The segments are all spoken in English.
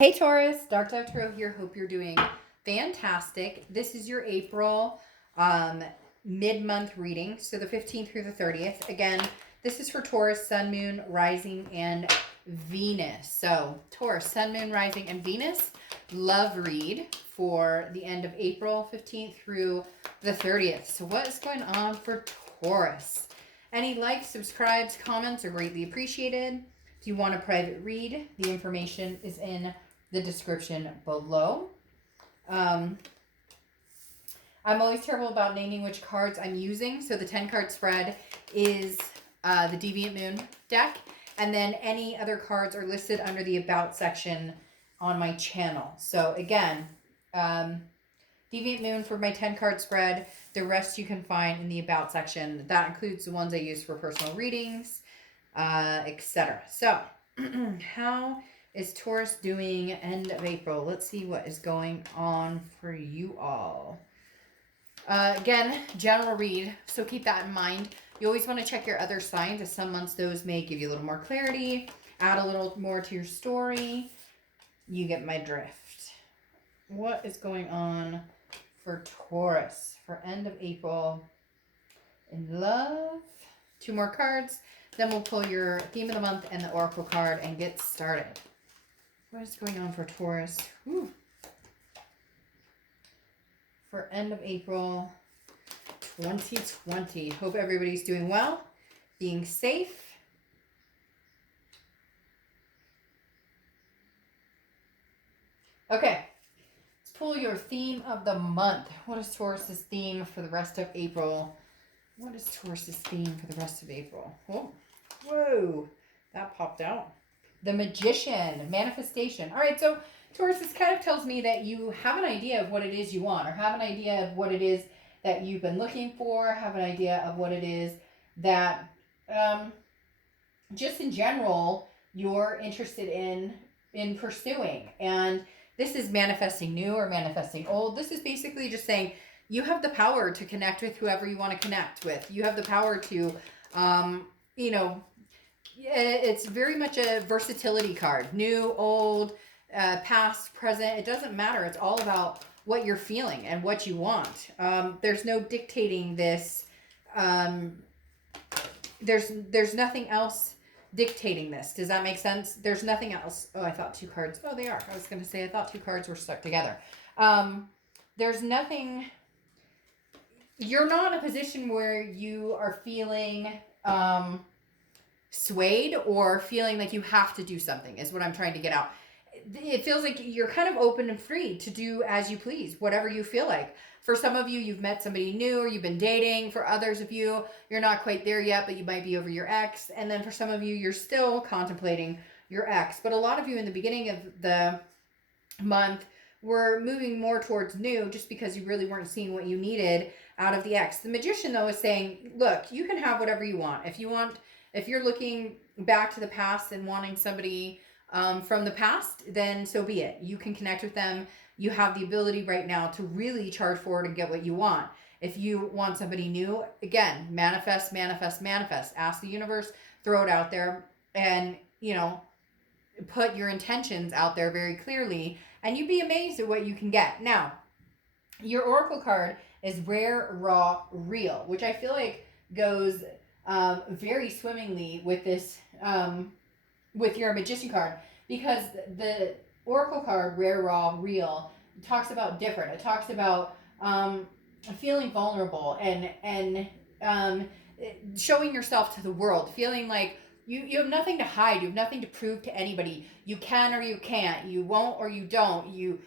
Hey Taurus, Dark Dove Tarot here. Hope you're doing fantastic. This is your April mid-month reading, so the 15th through the 30th. Again, this is for Taurus, Sun, Moon, Rising, and Venus. So Taurus, Sun, Moon, Rising, and Venus, love read for the end of April 15th through the 30th. So what is going on for Taurus? Any likes, subscribes, comments are greatly appreciated. If you want a private read, the information is in the description below. I'm always terrible about naming which cards I'm using. So the 10 card spread is the Deviant Moon deck. And then any other cards are listed under the About section on my channel. So again, Deviant Moon for my 10 card spread. The rest you can find in the About section. That includes the ones I use for personal readings, etc. So how is Taurus doing end of April? Let's see what is going on for you all. Again, general read, so keep that in mind. You always want to check your other signs, as some months those may give you a little more clarity, add a little more to your story. You get my drift. What is going on for Taurus for end of April in love? 2 more cards. Then we'll pull your theme of the month and the oracle card and get started. What is going on for Taurus? Whew. For end of April 2020. Hope everybody's doing well, being safe. Okay, let's pull your theme of the month. What is Taurus's theme for the rest of April? What is Taurus's theme for the rest of April? Oh, whoa, that popped out. The Magician, manifestation. All right, so Taurus, this kind of tells me that you have an idea of what it is you want, or have an idea of what it is that you've been looking for, have an idea of what it is that, just in general, you're interested in pursuing. And this is manifesting new or manifesting old. This is basically just saying you have the power to connect with whoever you want to connect with. You have the power to, it's very much a versatility card. New, old, past, present. It doesn't matter. It's all about what you're feeling and what you want. There's no dictating this. There's nothing else dictating this. Does that make sense? There's nothing else. Oh, I thought 2 cards. Oh, they are. I was going to say I thought 2 cards were stuck together. There's nothing. You're not in a position where you are feeling swayed or feeling like you have to do something, is what I'm trying to get out. It feels like you're kind of open and free to do as you please, whatever you feel like. For some of you, you've met somebody new or you've been dating. For others of you, you're not quite there yet, but you might be over your ex. And then for some of you, you're still contemplating your ex. But a lot of you in the beginning of the month were moving more towards new just because you really weren't seeing what you needed out of the ex. The Magician, though, is saying, look, you can have whatever you want. If you're looking back to the past and wanting somebody from the past, then so be it. You can connect with them. You have the ability right now to really charge forward and get what you want. If you want somebody new, again, manifest, manifest, manifest. Ask the universe, throw it out there, and, put your intentions out there very clearly, and you'd be amazed at what you can get. Now, your oracle card is rare, raw, real, which I feel like goes very swimmingly with this, with your Magician card, because the oracle card, rare, raw, real, talks about different. It talks about feeling vulnerable and showing yourself to the world, feeling like you have nothing to hide. You have nothing to prove to anybody. You can or you can't. You won't or you don't. You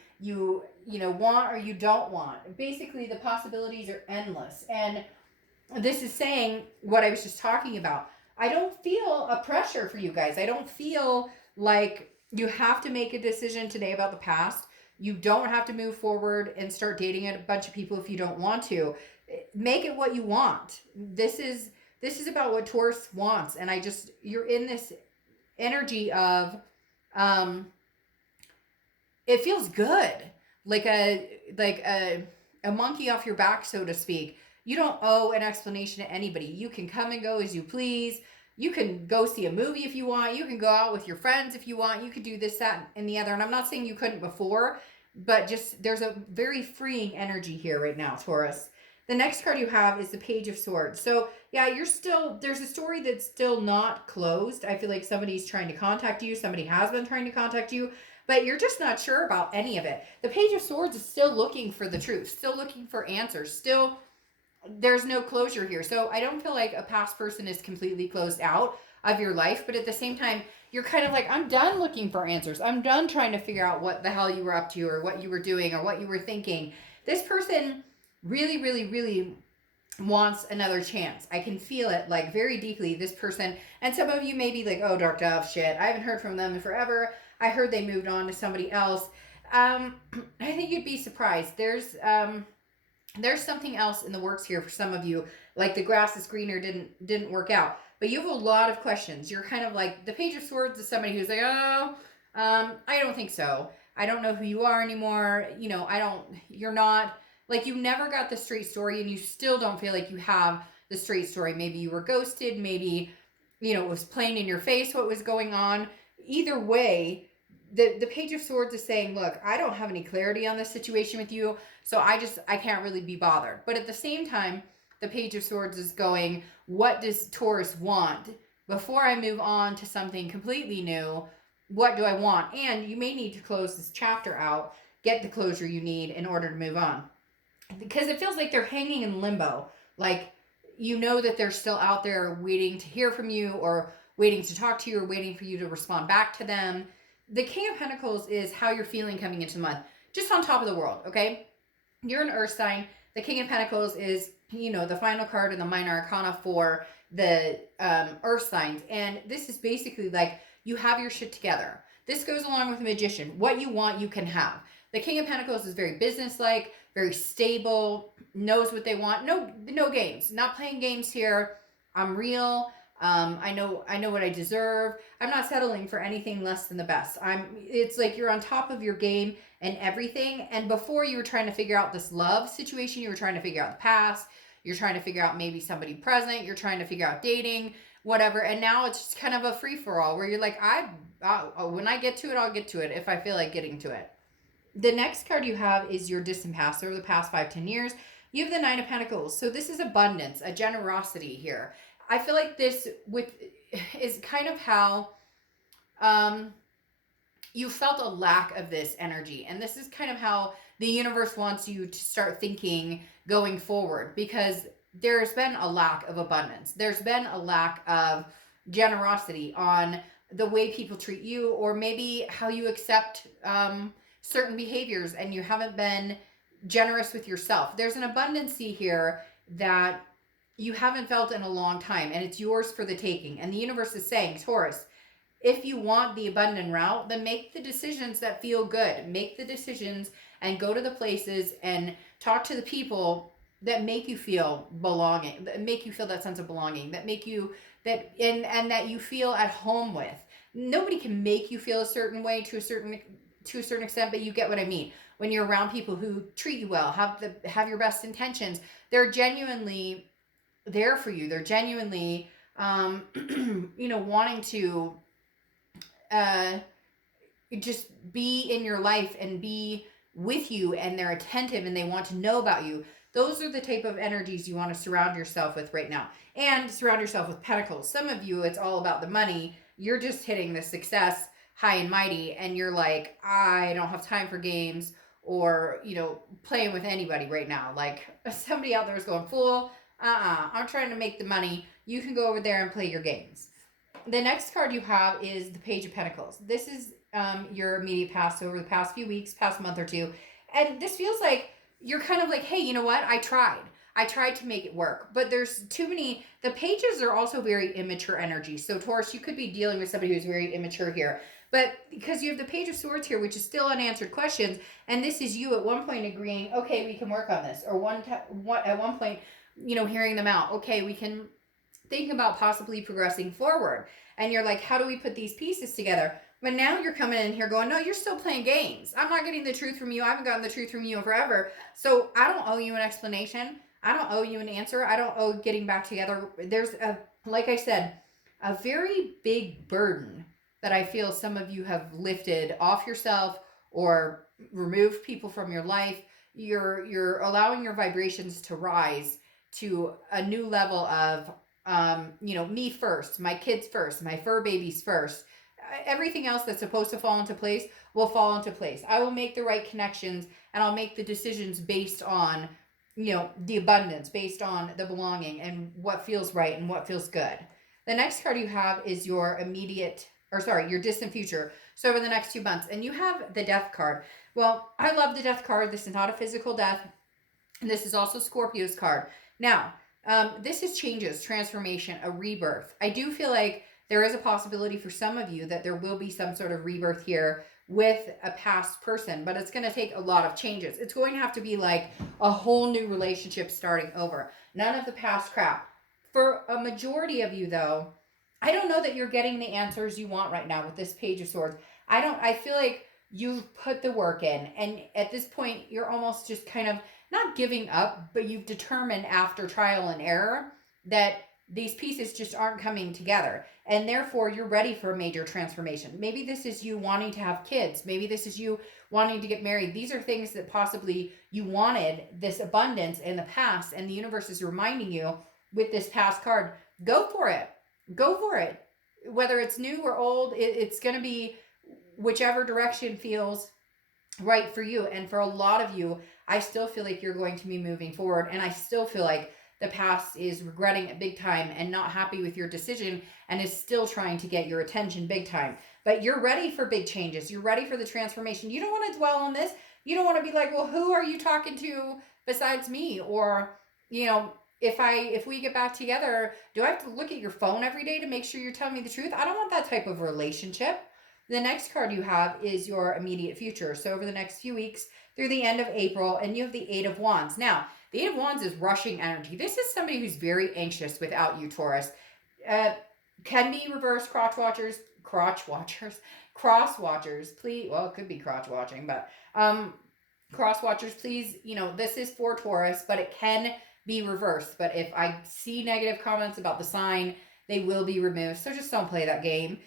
want or you don't want. Basically, the possibilities are endless. And this is saying what I was just talking about. I don't feel a pressure for you guys. I don't feel like you have to make a decision today about the past. You don't have to move forward and start dating a bunch of people if you don't want to. Make it what you want. This is about what Taurus wants. And you're in this energy of, it feels good. Like a monkey off your back, so to speak. You don't owe an explanation to anybody. You can come and go as you please. You can go see a movie if you want. You can go out with your friends if you want. You could do this, that, and the other. And I'm not saying you couldn't before, but just there's a very freeing energy here right now, Taurus. The next card you have is the Page of Swords. So, yeah, there's a story that's still not closed. I feel like somebody's trying to contact you. Somebody has been trying to contact you, but you're just not sure about any of it. The Page of Swords is still looking for the truth, still looking for answers, still there's no closure here. So I don't feel like a past person is completely closed out of your life, but at the same time, you're kind of like, I'm done looking for answers. I'm done trying to figure out what the hell you were up to or what you were doing or what you were thinking. This person really, really, really wants another chance. I can feel it like very deeply, this person. And some of you may be like, oh, Dark Dove, shit, I haven't heard from them in forever. I heard they moved on to somebody else. I think you'd be surprised. There's something else in the works here for some of you, like the grass is greener didn't work out, but you have a lot of questions. You're kind of like, the Page of Swords is somebody who's like, oh, I don't think so. I don't know who you are anymore. You're not, like, you never got the straight story, and you still don't feel like you have the straight story. Maybe you were ghosted. Maybe, it was plain in your face what was going on. Either way, the Page of Swords is saying, look, I don't have any clarity on this situation with you, so I can't really be bothered. But at the same time, the Page of Swords is going, what does Taurus want? Before I move on to something completely new, what do I want? And you may need to close this chapter out, get the closure you need in order to move on. Because it feels like they're hanging in limbo. Like, that they're still out there waiting to hear from you, or waiting to talk to you, or waiting for you to respond back to them. The King of Pentacles is how you're feeling coming into the month. Just on top of the world, okay? You're an earth sign. The King of Pentacles is, the final card in the minor arcana for the earth signs. And this is basically like, you have your shit together. This goes along with the Magician. What you want, you can have. The King of Pentacles is very businesslike, very stable, knows what they want. No games. Not playing games here. I'm real. I know what I deserve. I'm not settling for anything less than the best. It's like you're on top of your game and everything. And before, you were trying to figure out this love situation, you were trying to figure out the past. You're trying to figure out maybe somebody present. You're trying to figure out dating, whatever. And now it's just kind of a free for all where you're like, when I get to it, I'll get to it if I feel like getting to it. The next card you have is your distant past, over the past 5-10 years. You have the Nine of Pentacles. So this is abundance, a generosity here. I feel like this is kind of how you felt a lack of this energy. And this is kind of how the universe wants you to start thinking going forward, because there's been a lack of abundance. There's been a lack of generosity on the way people treat you, or maybe how you accept certain behaviors, and you haven't been generous with yourself. There's an abundancy here that you haven't felt in a long time, and it's yours for the taking. And the universe is saying, Taurus, if you want the abundant route, then make the decisions that feel good. Make the decisions and go to the places and talk to the people that make you feel belonging, that make you feel that sense of belonging, that make you and that you feel at home with. Nobody can make you feel a certain way to a certain extent, but you get what I mean. When you're around people who treat you well, have your best intentions, they're genuinely there for you. They're genuinely wanting to just be in your life and be with you, and they're attentive and they want to know about you. Those are the type of energies you want to surround yourself with right now, and surround yourself with pentacles. Some of you, it's all about the money. You're just hitting the success high and mighty, and you're like, I don't have time for games or playing with anybody right now. Like, somebody out there is going, fool, I'm trying to make the money. You can go over there and play your games. The next card you have is the Page of Pentacles. This is your immediate past, over the past few weeks, past month or two. And this feels like you're kind of like, hey, you know what? I tried to make it work. But there's too many. The pages are also very immature energy. So Taurus, you could be dealing with somebody who's very immature here. But because you have the Page of Swords here, which is still unanswered questions, and this is you at one point agreeing, okay, we can work on this. Or at one point, hearing them out. Okay, we can think about possibly progressing forward. And you're like, how do we put these pieces together? But now you're coming in here going, no, you're still playing games. I'm not getting the truth from you. I haven't gotten the truth from you in forever. So I don't owe you an explanation. I don't owe you an answer. I don't owe getting back together. There's like I said, a very big burden that I feel some of you have lifted off yourself or removed people from your life. You're allowing your vibrations to rise to a new level of me first, my kids first, my fur babies first. Everything else that's supposed to fall into place will fall into place. I will make the right connections and I'll make the decisions based on the abundance, based on the belonging and what feels right and what feels good. The next card you have is your your distant future. So over the next 2 months, and you have the death card. Well, I love the death card. This is not a physical death. And this is also Scorpio's card. Now, this is changes, transformation, a rebirth. I do feel like there is a possibility for some of you that there will be some sort of rebirth here with a past person, but it's going to take a lot of changes. It's going to have to be like a whole new relationship starting over. None of the past crap. For a majority of you, though, I don't know that you're getting the answers you want right now with this Page of Swords. I feel like you've put the work in, and at this point, you're almost just kind of not giving up, but you've determined after trial and error that these pieces just aren't coming together. And therefore, you're ready for a major transformation. Maybe this is you wanting to have kids. Maybe this is you wanting to get married. These are things that possibly you wanted this abundance in the past, and the universe is reminding you with this past card, go for it. Go for it. Whether it's new or old, it's going to be whichever direction feels right for you. And for a lot of you, I still feel like you're going to be moving forward. And I still feel like the past is regretting it big time and not happy with your decision and is still trying to get your attention big time. But you're ready for big changes. You're ready for the transformation. You don't want to dwell on this. You don't want to be like, well, who are you talking to besides me? Or, if we get back together, do I have to look at your phone every day to make sure you're telling me the truth? I don't want that type of relationship. The next card you have is your immediate future. So over the next few weeks through the end of April, and you have the Eight of Wands. Now, the Eight of Wands is rushing energy. This is somebody who's very anxious without you, Taurus. Can be reverse cross watchers, please. Well, it could be crotch watching, but cross watchers, please. This is for Taurus, but it can be reversed. But if I see negative comments about the sign, they will be removed. So just don't play that game.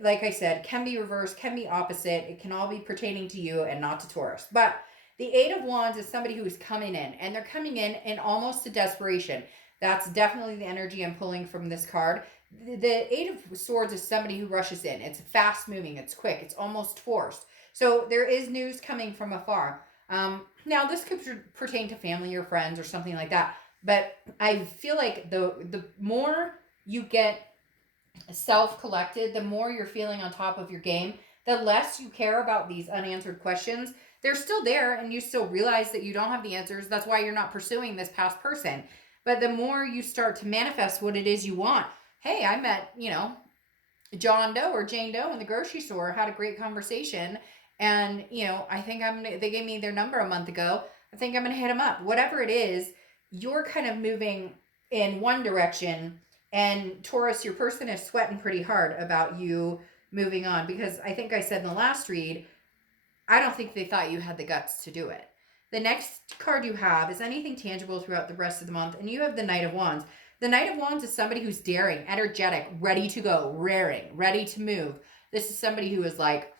Like I said, can be reversed, can be opposite. It can all be pertaining to you and not to Taurus. But the Eight of Wands is somebody who is coming in, and they're coming in almost to desperation. That's definitely the energy I'm pulling from this card. The Eight of Swords is somebody who rushes in. It's fast moving, it's quick, it's almost forced. So there is news coming from afar. Now this could pertain to family or friends or something like that. But I feel like the more you get self-collected, the more you're feeling on top of your game, the less you care about these unanswered questions. They're still there, and you still realize that you don't have the answers. That's why you're not pursuing this past person. But the more you start to manifest what it is you want. Hey, I met, John Doe or Jane Doe in the grocery store, had a great conversation, and, I think they gave me their number a month ago. I think I'm going to hit them up. Whatever it is, you're kind of moving in one direction. And Taurus, your person is sweating pretty hard about you moving on, because I think I said in the last read, I don't think they thought you had the guts to do it. The next card you have is anything tangible throughout the rest of the month, and you have the Knight of Wands. The Knight of Wands is somebody who's daring, energetic, ready to go, raring, ready to move. This is somebody who is like,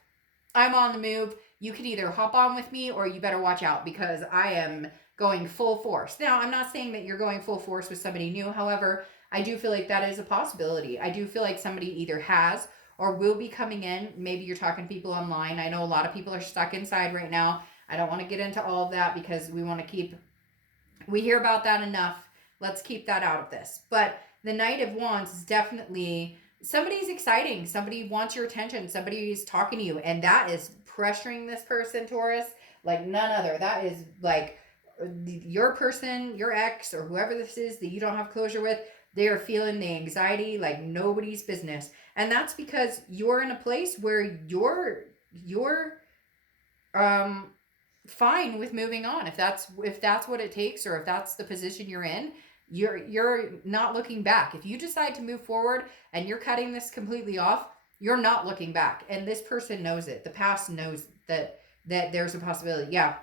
I'm on the move. You can either hop on with me or you better watch out because I am going full force. Now, I'm not saying that you're going full force with somebody new. However, I do feel like that is a possibility. I do feel like somebody either has or will be coming in. Maybe you're talking to people online. I know a lot of people are stuck inside right now. I don't want to get into all of that because we hear about that enough. Let's keep that out of this. But the Knight of Wands is definitely somebody's exciting. Somebody wants your attention. Somebody is talking to you. And that is pressuring this person, Taurus, like none other. That is like your person, your ex, or whoever this is that you don't have closure with. They are feeling the anxiety like nobody's business. And that's because you're in a place where you're fine with moving on. If that's what it takes, or if that's the position you're in, you're not looking back. If you decide to move forward and you're cutting this completely off, you're not looking back. And this person knows it. The past knows that there's a possibility. Yeah.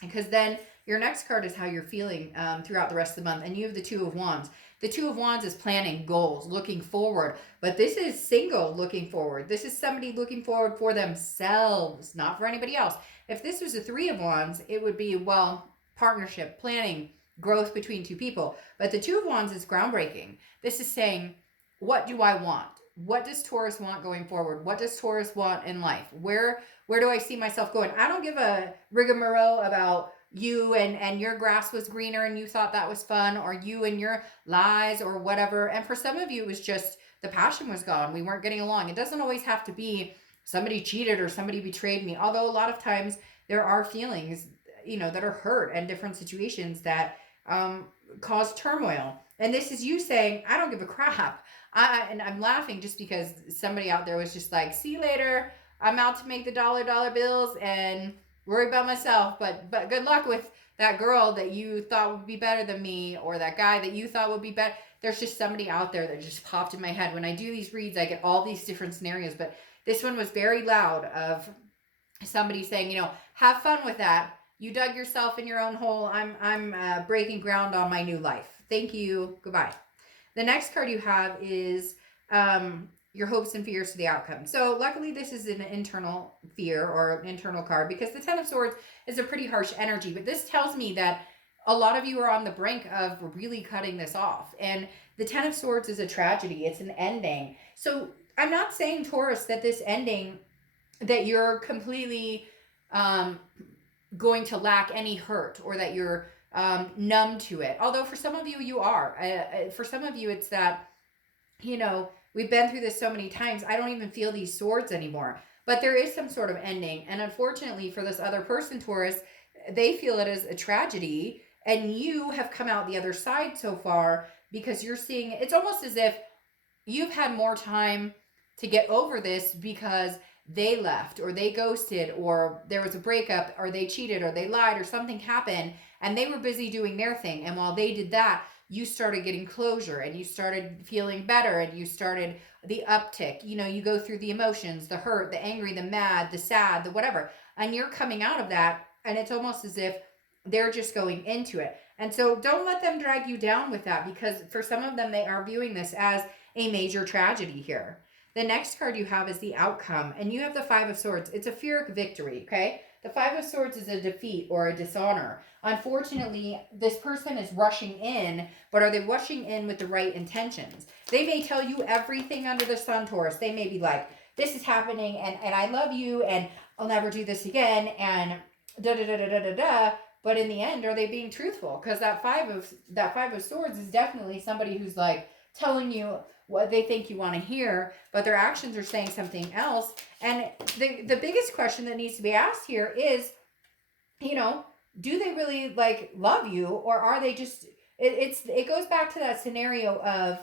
Because then your next card is how you're feeling throughout the rest of the month. And you have the Two of Wands. The Two of Wands is planning goals, looking forward. But this is single looking forward. This is somebody looking forward for themselves, not for anybody else. If this was a Three of Wands, it would be, well, partnership, planning, growth between two people. But the Two of Wands is groundbreaking. This is saying, what do I want? What does Taurus want going forward? What does Taurus want in life? Where do I see myself going? I don't give a rigmarole about you and your grass was greener and you thought that was fun, or you and your lies or whatever. And for some of you, it was just the passion was gone. We weren't getting along. It doesn't always have to be somebody cheated or somebody betrayed me. Although a lot of times there are feelings, that are hurt and different situations that cause turmoil. And this is you saying, I don't give a crap. And I'm laughing just because somebody out there was just like, see you later. I'm out to make the dollar bills and worry about myself. But good luck with that girl that you thought would be better than me, or that guy that you thought would be better. There's just somebody out there that just popped in my head. When I do these reads, I get all these different scenarios. But this one was very loud, of somebody saying, have fun with that. You dug yourself in your own hole. I'm breaking ground on my new life. Thank you. Goodbye. The next card you have is your hopes and fears to the outcome. So luckily this is an internal fear or an internal card, because the Ten of Swords is a pretty harsh energy. But this tells me that a lot of you are on the brink of really cutting this off. And the Ten of Swords is a tragedy. It's an ending. So I'm not saying, Taurus, that this ending, that you're completely going to lack any hurt, or that you're numb to it. Although for some of you, you are. For some of you, it's that, we've been through this so many times, I don't even feel these swords anymore. But there is some sort of ending. And unfortunately for this other person, Taurus, they feel it as a tragedy. And you have come out the other side so far, because you're seeing, it's almost as if you've had more time to get over this, because they left, or they ghosted, or there was a breakup, or they cheated, or they lied, or something happened, and they were busy doing their thing. And while they did that, you started getting closure, and you started feeling better, and you started the uptick. You go through the emotions, the hurt, the angry, the mad, the sad, the whatever, and you're coming out of that, and it's almost as if they're just going into it. And so don't let them drag you down with that, because for some of them, they are viewing this as a major tragedy here. The next card you have is the outcome, and you have the Five of Swords. It's a Pyrrhic victory, okay? The Five of Swords is a defeat or a dishonor. Unfortunately, this person is rushing in, but are they rushing in with the right intentions? They may tell you everything under the sun, Taurus. They may be like, this is happening, and I love you, and I'll never do this again, and da-da-da-da-da-da-da. But in the end, are they being truthful? Because that Five of Swords is definitely somebody who's like telling you what they think you want to hear, but their actions are saying something else. And the biggest question that needs to be asked here is, do they really love you, or are they just? It goes back to that scenario of,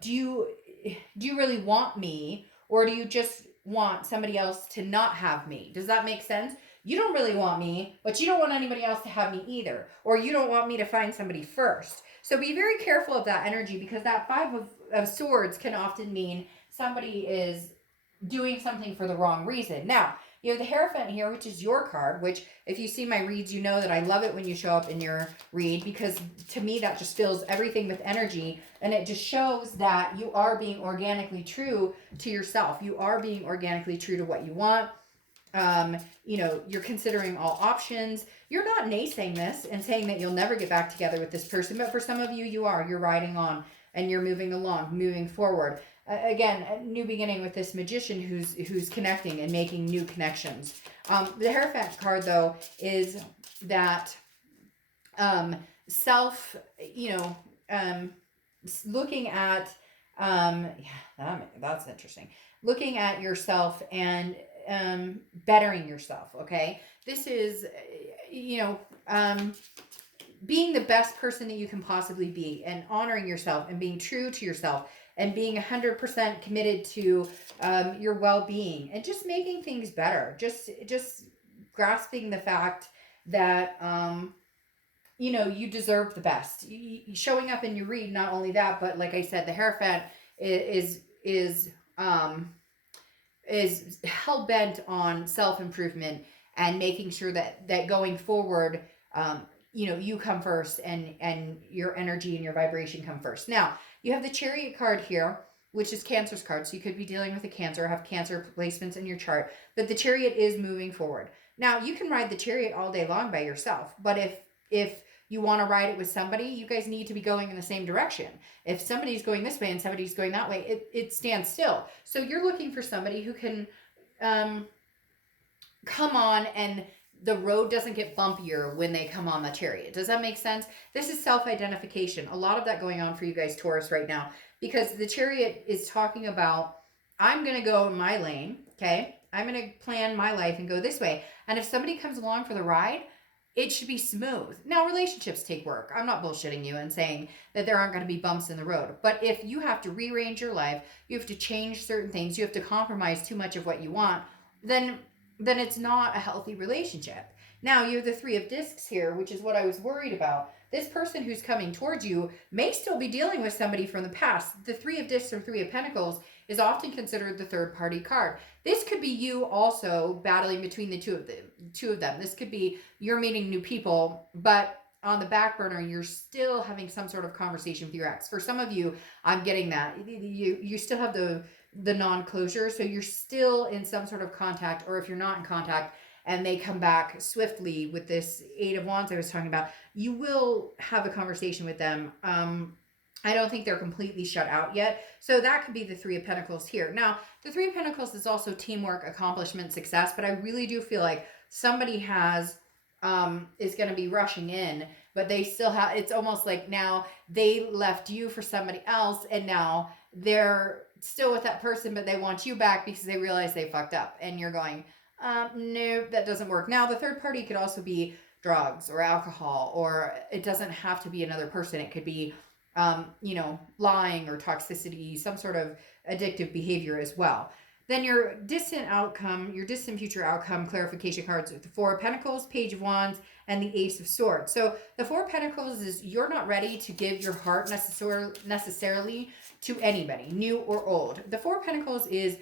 do you really want me, or do you just want somebody else to not have me? Does that make sense? You don't really want me, but you don't want anybody else to have me either. Or you don't want me to find somebody first. So be very careful of that energy, because that Five of Swords can often mean somebody is doing something for the wrong reason. Now, you have the Hierophant here, which is your card, which if you see my reads, you know that I love it when you show up in your read, because to me that just fills everything with energy, and it just shows that you are being organically true to yourself. You are being organically true to what you want. You're considering all options. You're not naysaying this and saying that you'll never get back together with this person, but for some of you, you are. You're riding on, and you're moving along, moving forward. Again, a new beginning with this Magician who's connecting and making new connections. The Hierophant card, though, is that self, looking at, that's interesting. Looking at yourself and bettering yourself, okay? This is, being the best person that you can possibly be, and honoring yourself, and being true to yourself, and being 100% committed to your well-being, and just making things better. Just grasping the fact that, you deserve the best. Showing up in your read, not only that, but like I said, the Hierophant is hell-bent on self-improvement and making sure that going forward, you come first, and your energy and your vibration come first. Now, you have the Chariot card here, which is Cancer's card. So you could be dealing with a Cancer, have Cancer placements in your chart, but the Chariot is moving forward. Now, you can ride the Chariot all day long by yourself, but if you want to ride it with somebody, you guys need to be going in the same direction. If somebody's going this way and somebody's going that way, it stands still. So you're looking for somebody who can come on, and the road doesn't get bumpier when they come on the Chariot. Does that make sense? This is self-identification. A lot of that going on for you guys, Taurus, right now, because the Chariot is talking about, I'm going to go in my lane, okay? I'm going to plan my life and go this way. And if somebody comes along for the ride, it should be smooth. Now, relationships take work. I'm not bullshitting you and saying that there aren't going to be bumps in the road. But if you have to rearrange your life, you have to change certain things, you have to compromise too much of what you want, then it's not a healthy relationship. Now, you have the Three of Discs here, which is what I was worried about. This person who's coming towards you may still be dealing with somebody from the past. The Three of Discs or Three of Pentacles is often considered the third party card. This could be you also battling between the two of them. This could be you're meeting new people, but on the back burner, you're still having some sort of conversation with your ex. For some of you, I'm getting that. You still have the non-closure, so you're still in some sort of contact, or if you're not in contact and they come back swiftly with this Eight of Wands I was talking about, you will have a conversation with them. I don't think they're completely shut out yet. So that could be the Three of Pentacles here. Now, the Three of Pentacles is also teamwork, accomplishment, success, but I really do feel like somebody is going to be rushing in, but they still have, it's almost like now they left you for somebody else, and now they're still with that person, but they want you back because they realize they fucked up, and you're going, no, that doesn't work. Now, the third party could also be drugs or alcohol, or it doesn't have to be another person. It could be lying or toxicity, some sort of addictive behavior as well. Then your distant future outcome clarification cards with the Four of Pentacles, Page of Wands, and the Ace of Swords. So the Four of Pentacles is you're not ready to give your heart necessarily to anybody, new or old. The Four of Pentacles is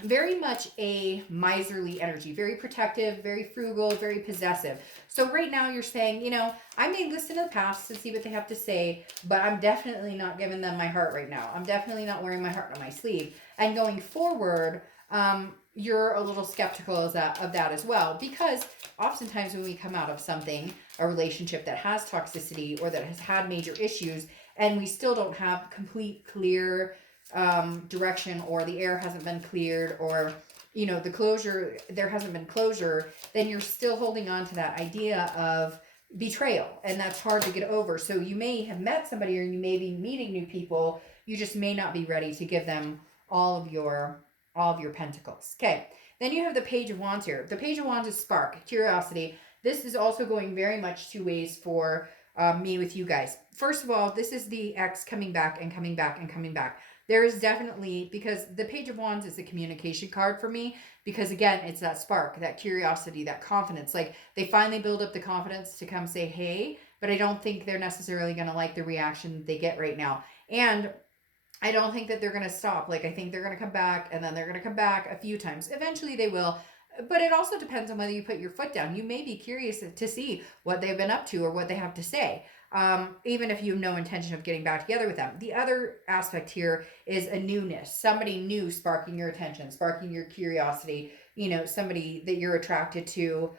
very much a miserly energy, very protective, very frugal, very possessive. So right now you're saying, I may listen to the past to see what they have to say, but I'm definitely not giving them my heart right now. I'm definitely not wearing my heart on my sleeve. And going forward, you're a little skeptical of that as well, because oftentimes when we come out of something, a relationship that has toxicity or that has had major issues, and we still don't have complete, clear direction, or the air hasn't been cleared, or the closure, there hasn't been closure, then you're still holding on to that idea of betrayal, and that's hard to get over. So you may have met somebody, or you may be meeting new people, you just may not be ready to give them all of your pentacles. Okay, then you have the Page of Wands here. The Page of Wands is spark, curiosity. This is also going very much two ways for me with you guys. First of all, this is the ex coming back and coming back and coming back. There is definitely, because the Page of Wands is a communication card for me, because again, it's that spark, that curiosity, that confidence. Like, they finally build up the confidence to come say, hey, but I don't think they're necessarily going to like the reaction they get right now. And I don't think that they're going to stop. Like, I think they're going to come back, and then they're going to come back a few times. Eventually they will. But it also depends on whether you put your foot down. You may be curious to see what they've been up to or what they have to say, even if you have no intention of getting back together with them. The other aspect here is a newness. Somebody new sparking your attention, sparking your curiosity, somebody that you're attracted to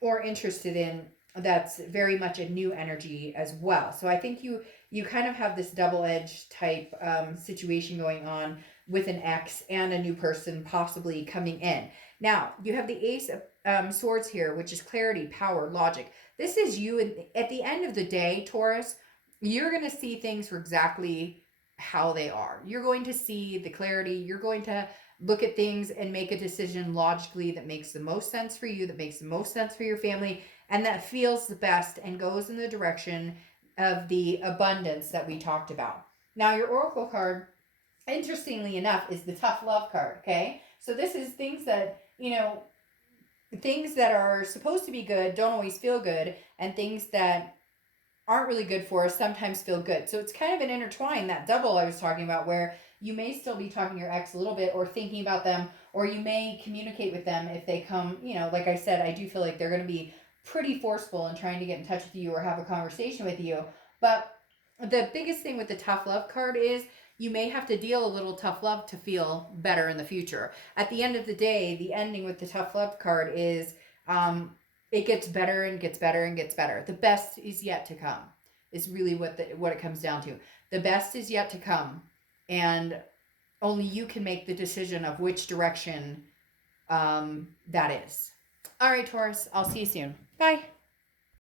or interested in, that's very much a new energy as well. So I think you kind of have this double-edged type situation going on with an ex and a new person possibly coming in. Now, you have the Ace of Swords here, which is clarity, power, logic. This is you, and at the end of the day, Taurus, you're going to see things for exactly how they are. You're going to see the clarity. You're going to look at things and make a decision logically that makes the most sense for you, that makes the most sense for your family, and that feels the best and goes in the direction of the abundance that we talked about. Now, your Oracle card, interestingly enough, is the tough love card, okay? So this is things that, things that are supposed to be good don't always feel good, and things that aren't really good for us sometimes feel good. So it's kind of an intertwine, that double I was talking about, where you may still be talking to your ex a little bit or thinking about them, or you may communicate with them if they come, like I said, I do feel like they're going to be pretty forceful in trying to get in touch with you or have a conversation with you. But the biggest thing with the tough love card is you may have to deal a little tough love to feel better in the future. At the end of the day, the ending with the tough love card is it gets better and gets better and gets better. The best is yet to come. Is really what it comes down to. The best is yet to come, and only you can make the decision of which direction that is. All right, Taurus. I'll see you soon. Bye.